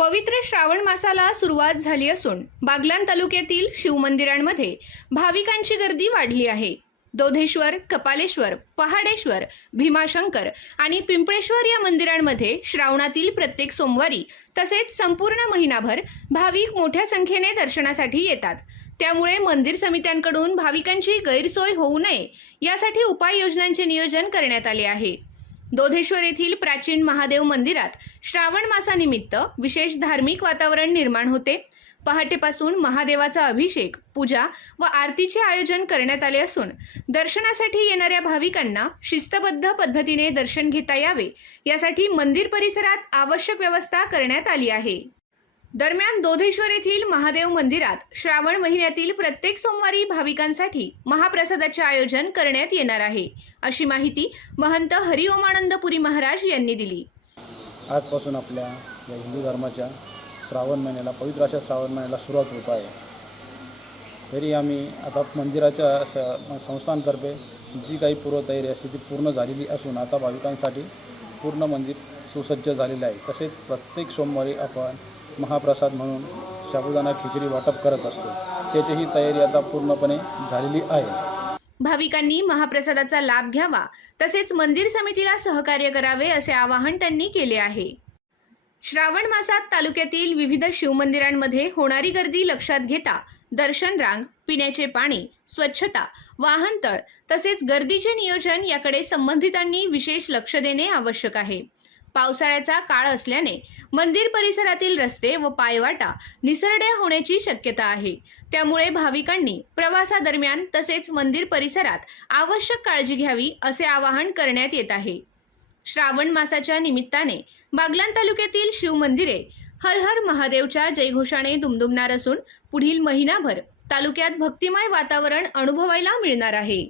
पवित्र श्रावण मासाला सुरुवात झाली असून बागलाण तालुक्यातील शिवमंदिरांमध्ये भाविकांची गर्दी वाढली आहे। दोधेश्वर, कपालेश्वर, पहाडेश्वर, भीमाशंकर आणि पिंपळेश्वर या मंदिरांमध्ये श्रावणातील प्रत्येक सोमवारी तसेच संपूर्ण महिनाभर भाविक मोठ्या संख्येने दर्शनासाठी येतात। त्यामुळे मंदिर समित्यांकडून भाविकांची गैरसोय होऊ नये यासाठी उपाययोजनांचे नियोजन करण्यात आले आहे। दोधेश्वर येथील प्राचीन महादेव मंदिरात श्रावण मासानिमित्त विशेष धार्मिक वातावरण निर्माण होते। पहाटेपासून महादेवाचा अभिषेक, पूजा व आरतीचे आयोजन करण्यात आले असून दर्शनासाठी येणाऱ्या भाविकांना शिस्तबद्ध पद्धतीने दर्शन घेता यावे यासाठी मंदिर परिसरात आवश्यक व्यवस्था करण्यात आली आहे। दरम्यान दोधेश्वर येथील महादेव मंदिरात श्रावण महिन्यातील प्रत्येक सोमवारी भाविकांसाठी महाप्रसादाचे आयोजन करण्यात येणार आहे, अशी माहिती महंत हरिओमानंद पुरी महाराज यांनी दिली। आजपासून आपल्या या हिंदू धर्माच्या श्रावण महिन्याला, पवित्र अशा श्रावण महिन्याला सुरुवात होत आहे। तरी आम्ही आता मंदिराच्या संस्थांतर्फे जी काही पूर्वतयारी असते ती पूर्ण झालेली असून आता भाविकांसाठी पूर्ण मंदिर सुसज्ज झालेलं आहे। तसेच प्रत्येक सोमवारी आपण महाप्रसाद म्हणून साबुदाणा खिचडी वाटप करत असतो, त्याचीही तयारी आता पूर्णपणे झालेली आहे। भाविकांनी महाप्रसादाचा लाभ घ्यावा तसेच मंदिर समितीला सहकार्य करावे असे आवाहन त्यांनी केले आहे। श्रावण मासात तालुक्यातील विविध शिवमंदिरांमध्ये होणारी गर्दी लक्षात घेता दर्शन रांग, पिण्याचे पाणी, स्वच्छता, वाहनतळ तसेच गर्दीचे नियोजन याकडे संबंधितांनी विशेष लक्ष देणे आवश्यक आहे। पावसाळ्याचा काळ असल्याने मंदिर परिसरातील रस्ते व पायवाटा निसरड्या होण्याची शक्यता आहे। त्यामुळे भाविकांनी प्रवासादरम्यान तसेच मंदिर परिसरात आवश्यक काळजी घ्यावी असे आवाहन करण्यात येत आहे। श्रावण मासाच्या निमित्ताने बागलाण तालुक्यातील शिवमंदिरे हर हर महादेवच्या जयघोषाने दुमदुमणार असून पुढील महिनाभर तालुक्यात भक्तिमय वातावरण अनुभवायला मिळणार आहे।